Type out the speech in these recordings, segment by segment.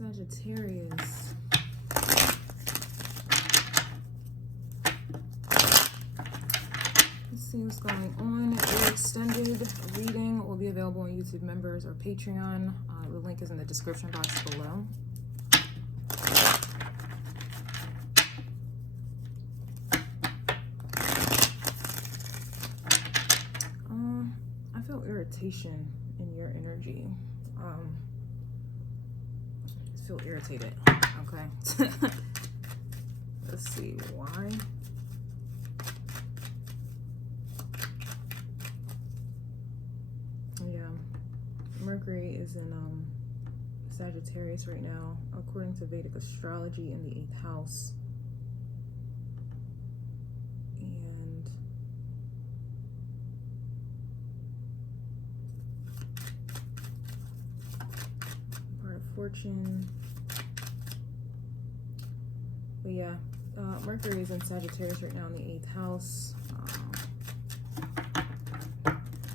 Sagittarius. Let's see what's going on. Your extended reading will be available on YouTube members or Patreon. The link is in the description box below. I feel irritation in your energy. I feel irritated. Okay. Let's see why. Yeah, Mercury is in Sagittarius right now, according to Vedic astrology, in the 8th house. And part of fortune. But yeah, Mercury is in Sagittarius right now in the 8th house.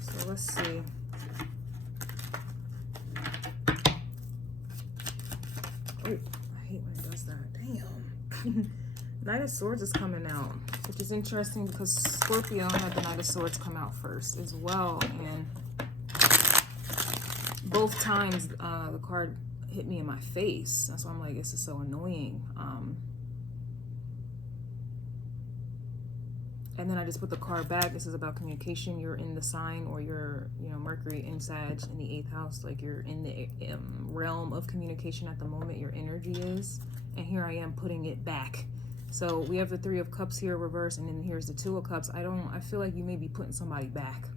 So let's see. Oh, I hate when it does that. Damn. Knight of Swords is coming out, which is interesting because Scorpio had the Knight of Swords come out first as well. And both times the card hit me in my face. That's why I'm like, this is so annoying. And then I just put the card back. This is about communication. You're in the sign, or you're, you know, Mercury in Sag in the 8th house. Like, you're in the realm of communication at the moment. Your energy is. And here I am putting it back. So we have the 3 of Cups here reversed, and then here's the 2 of Cups. I feel like you may be putting somebody back.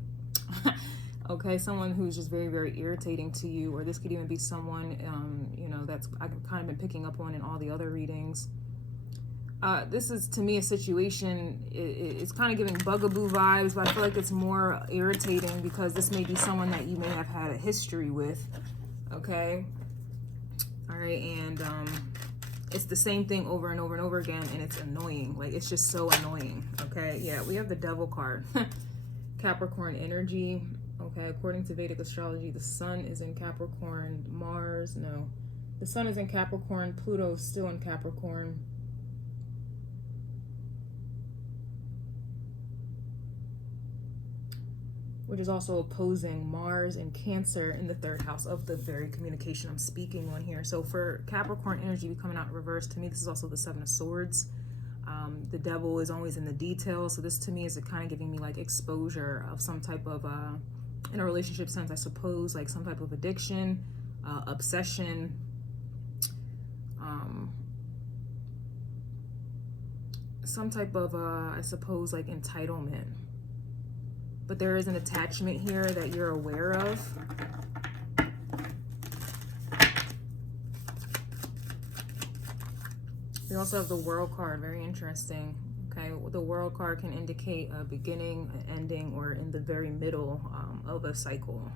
Okay, someone who's just very, very irritating to you. Or this could even be someone, you know, that's I've kind of been picking up on in all the other readings. This is, to me, a situation, it's kind of giving bugaboo vibes, but I feel like it's more irritating because this may be someone that you may have had a history with, okay? All right, and it's the same thing over and over and over again, and it's annoying. Like, it's just so annoying, okay? Yeah, we have the Devil card. Capricorn energy, okay? According to Vedic astrology, the Sun is in Capricorn, Mars, no. The Sun is in Capricorn, Pluto is still in Capricorn. Which is also opposing Mars and Cancer in the 3rd house of the very communication I'm speaking on here. So for Capricorn energy coming out in reverse, to me, this is also the 7 of Swords. The Devil is always in the details. So this, to me, is kind of giving me like exposure of some type of, in a relationship sense, I suppose, like some type of addiction, obsession, some type of, I suppose, like entitlement. But there is an attachment here that you're aware of. We also have the World card, very interesting. Okay, the World card can indicate a beginning, an ending, or in the very middle of a cycle,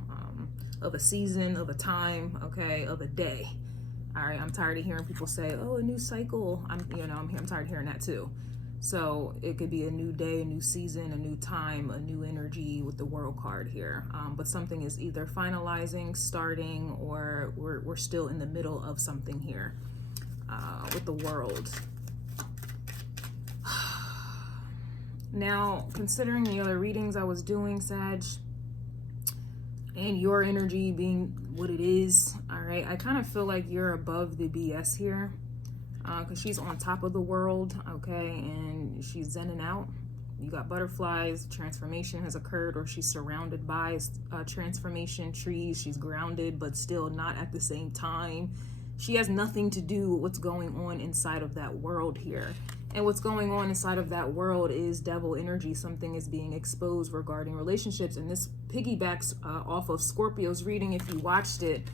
of a season, of a time, okay, of a day. All right, I'm tired of hearing people say, "Oh, a new cycle." I'm tired of hearing that too. So it could be a new day, a new season, a new time, a new energy with the World card here. But something is either finalizing, starting, or we're still in the middle of something here with the World. Now, considering the other readings I was doing, Sag, and your energy being what it is, all right, I kind of feel like you're above the BS here. Because she's on top of the world, okay, and she's zenning out. You got butterflies, transformation has occurred, or she's surrounded by transformation, trees, she's grounded, but still not at the same time. She has nothing to do with what's going on inside of that world here. And what's going on inside of that world is Devil energy. Something is being exposed regarding relationships, and this piggybacks off of Scorpio's reading if you watched it.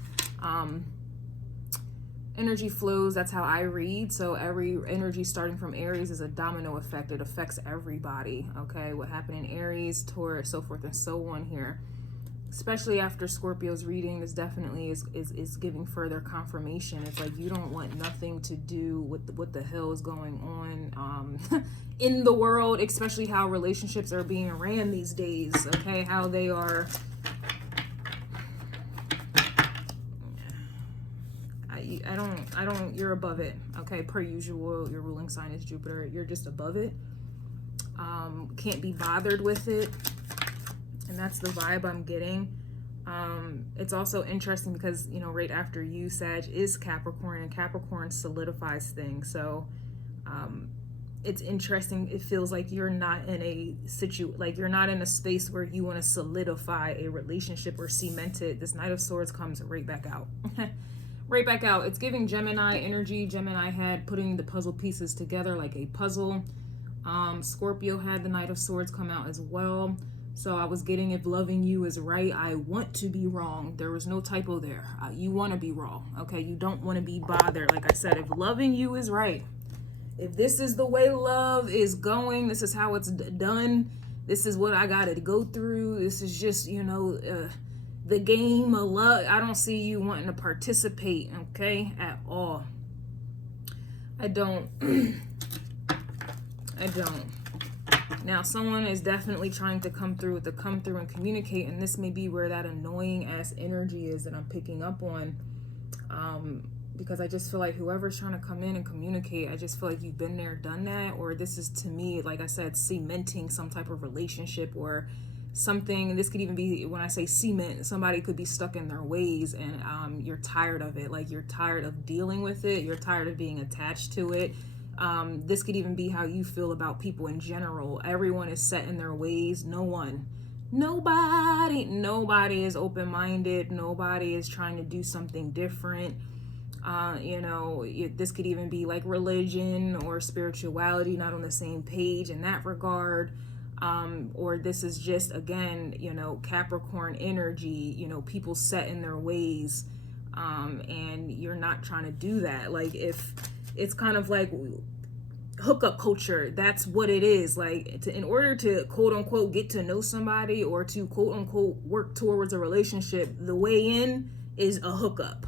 Energy flows, that's how I read. So every energy starting from Aries is a domino effect. It affects everybody, okay? What happened in Aries, Taurus, so forth and so on here. Especially after Scorpio's reading, this definitely is giving further confirmation. It's like you don't want nothing to do with what the hell is going on in the world, especially how relationships are being ran these days, okay? How they are... I don't, you're above it. Okay. Per usual, your ruling sign is Jupiter. You're just above it. Can't be bothered with it. And that's the vibe I'm getting. It's also interesting because, you know, right after you, Sag, is Capricorn, and Capricorn solidifies things. So, it's interesting. It feels like you're not in a you're not in a space where you want to solidify a relationship or cement it. This Knight of Swords comes right back out. Right back out. It's giving Gemini energy. Gemini had putting the puzzle pieces together like a puzzle. Scorpio had the Knight of Swords come out as well. So I was getting, if loving you is right, I want to be wrong. There was no typo there. You want to be wrong. Okay. You don't want to be bothered. Like I said, if loving you is right, if this is the way love is going, this is how it's done, this is what I got to go through, this is just, you know, the game of love, I don't see you wanting to participate, okay, at all. I don't. I don't. Now, someone is definitely trying to come through with the come through and communicate, and this may be where that annoying ass energy is that I'm picking up on. Because I just feel like whoever's trying to come in and communicate, I just feel like you've been there, done that, or this is, to me, like I said, cementing some type of relationship or something. And this could even be, when I say cement, somebody could be stuck in their ways, and you're tired of it. Like, you're tired of dealing with it. You're tired of being attached to it. This could even be how you feel about people in general. Everyone is set in their ways. Nobody is open-minded. Nobody is trying to do something different. You know, this could even be like religion or spirituality, not on the same page in that regard. Or this is just, again, you know, Capricorn energy, you know, people set in their ways, and you're not trying to do that. Like, if it's kind of like hookup culture, that's what it is. Like, in order to quote unquote get to know somebody or to quote unquote work towards a relationship, the way in is a hookup.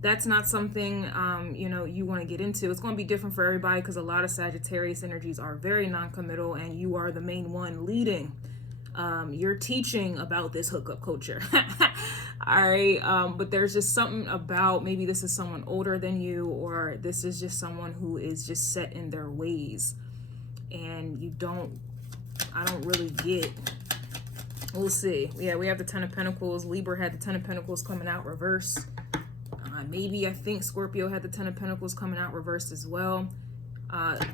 That's not something, you know, you want to get into. It's going to be different for everybody because a lot of Sagittarius energies are very non-committal, and you are the main one leading. You're teaching about this hookup culture. All right. But there's just something about, maybe this is someone older than you, or this is just someone who is just set in their ways, and I don't really get. We'll see. Yeah, we have the Ten of Pentacles. Libra had the Ten of Pentacles coming out reverse. Maybe, I think Scorpio had the Ten of Pentacles coming out reversed as well.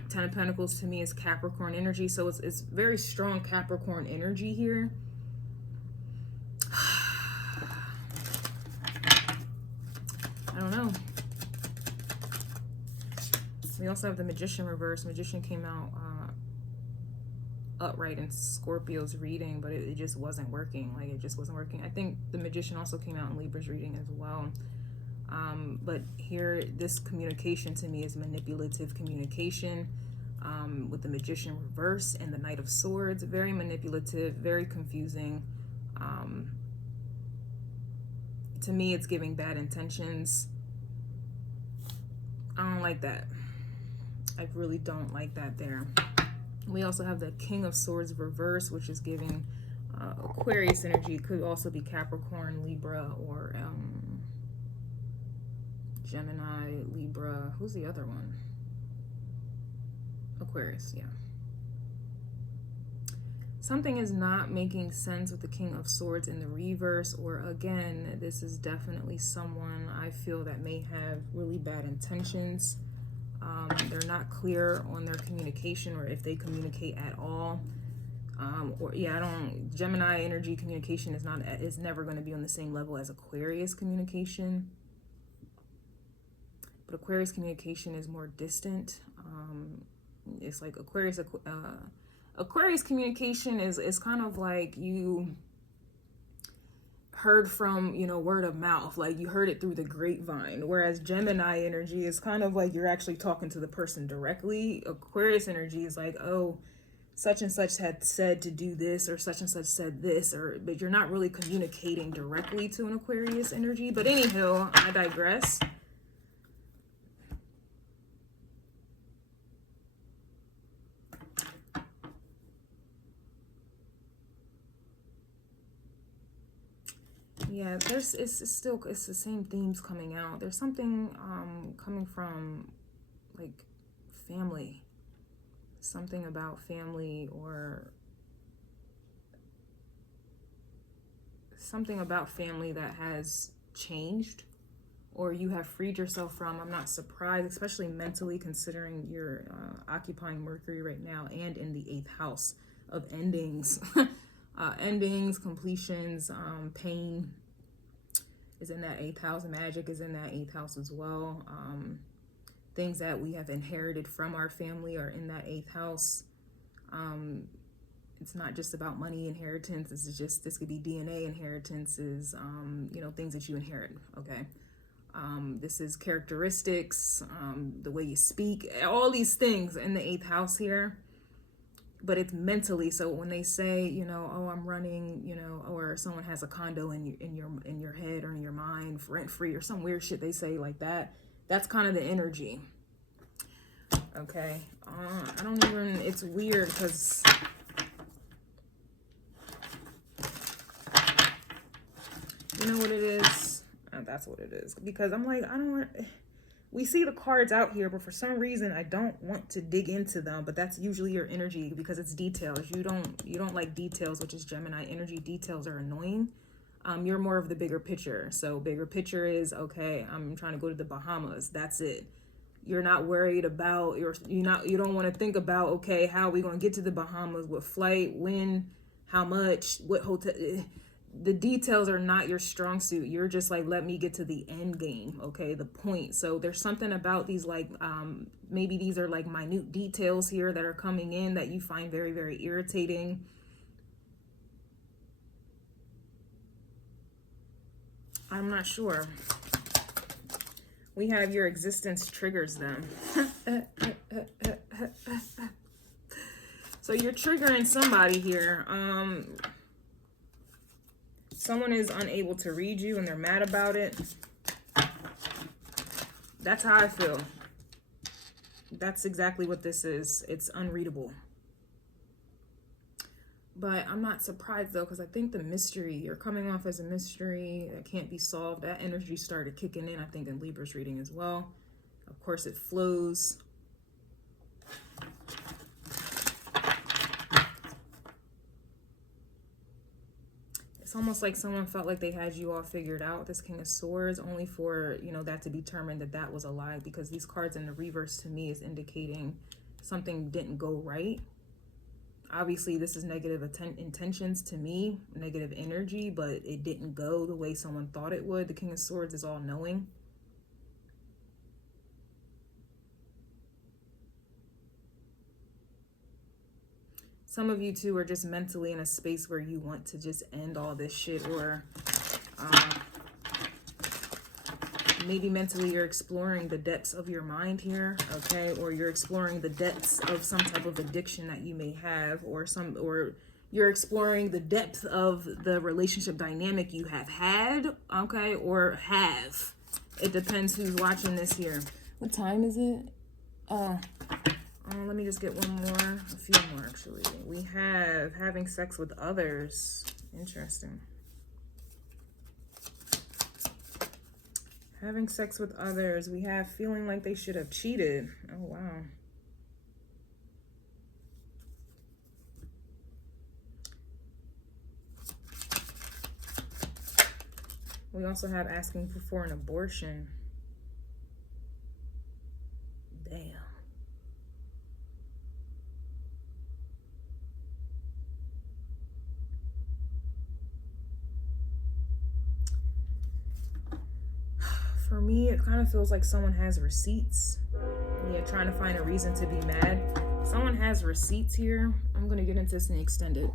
Ten of Pentacles to me is Capricorn energy, so it's very strong Capricorn energy here. I don't know. We also have the Magician reverse. Magician came out upright in Scorpio's reading, but it just wasn't working. Like, it just wasn't working. I think the Magician also came out in Libra's reading as well. But here, this communication to me is manipulative communication, with the Magician reverse and the Knight of Swords. Very manipulative, very confusing. To me, it's giving bad intentions. I don't like that. I really don't like that there. We also have the King of Swords reverse, which is giving Aquarius energy. Could also be Capricorn, Libra, or Gemini, Libra. Who's the other one? Aquarius, yeah. Something is not making sense with the King of Swords in the reverse, or again, this is definitely someone I feel that may have really bad intentions. They're not clear on their communication, or if they communicate at all. Gemini energy communication is never going to be on the same level as Aquarius communication. But Aquarius communication is more distant. It's like Aquarius communication is kind of like you heard from, word of mouth, like you heard it through the grapevine, whereas Gemini energy is kind of like you're actually talking to the person directly. Aquarius energy is like, oh, such and such had said to do this, or such and such said this, but you're not really communicating directly to an Aquarius energy. But anywho, I digress. Yeah, it's the same themes coming out. There's something coming from like family, something about family, or something about family that has changed or you have freed yourself from. I'm not surprised, especially mentally, considering you're occupying Mercury right now and in the 8th house of endings. Endings, completions, pain is in that 8th house. Magic is in that 8th house as well. Things that we have inherited from our family are in that 8th house. It's not just about money inheritance. This could be DNA inheritances, you know, things that you inherit, okay? This is characteristics, the way you speak, all these things in the 8th house here. But it's mentally. So when they say, you know, oh, I'm running, you know, or someone has a condo in your head or in your mind, rent free, or some weird shit they say like that. That's kind of the energy. Okay. I don't even. It's weird because you know what it is. That's what it is. Because I'm like, I don't want. We see the cards out here, but for some reason I don't want to dig into them. But that's usually your energy because it's details. You don't like details, which is Gemini energy. Details are annoying. You're more of the bigger picture. So bigger picture is, okay, I'm trying to go to the Bahamas. That's it. You're not worried about you don't want to think about, okay, how are we going to get to the Bahamas? What flight, when, how much, what hotel? The details are not your strong suit. You're just like, let me get to the end game, okay, the point. So there's something about these, like, maybe these are like minute details here that are coming in that you find very, very irritating. I'm not sure. We have your existence triggers them. So you're triggering somebody here. Someone is unable to read you and they're mad about it. That's how I feel. That's exactly what this is. It's unreadable. But I'm not surprised though, because I think the mystery, you're coming off as a mystery that can't be solved. That energy started kicking in, I think, in Libra's reading as well. Of course, it flows. It's almost like someone felt like they had you all figured out, this King of Swords, only for, you know, that to be determined that that was a lie, because these cards in the reverse to me is indicating something didn't go right. Obviously, this is negative intentions to me, negative energy, but it didn't go the way someone thought it would. The King of Swords is all-knowing. Some of you, too, are just mentally in a space where you want to just end all this shit, or maybe mentally you're exploring the depths of your mind here, okay? Or you're exploring the depths of some type of addiction that you may have, or you're exploring the depth of the relationship dynamic you have had, okay? Or have. It depends who's watching this here. What time is it? Let me just get one more. A few more, actually. We have having sex with others. Interesting. Having sex with others. We have feeling like they should have cheated. Oh, wow. We also have asking for an abortion. Damn. For me, it kind of feels like someone has receipts. Yeah, trying to find a reason to be mad. Someone has receipts here. I'm going to get into this in the extended.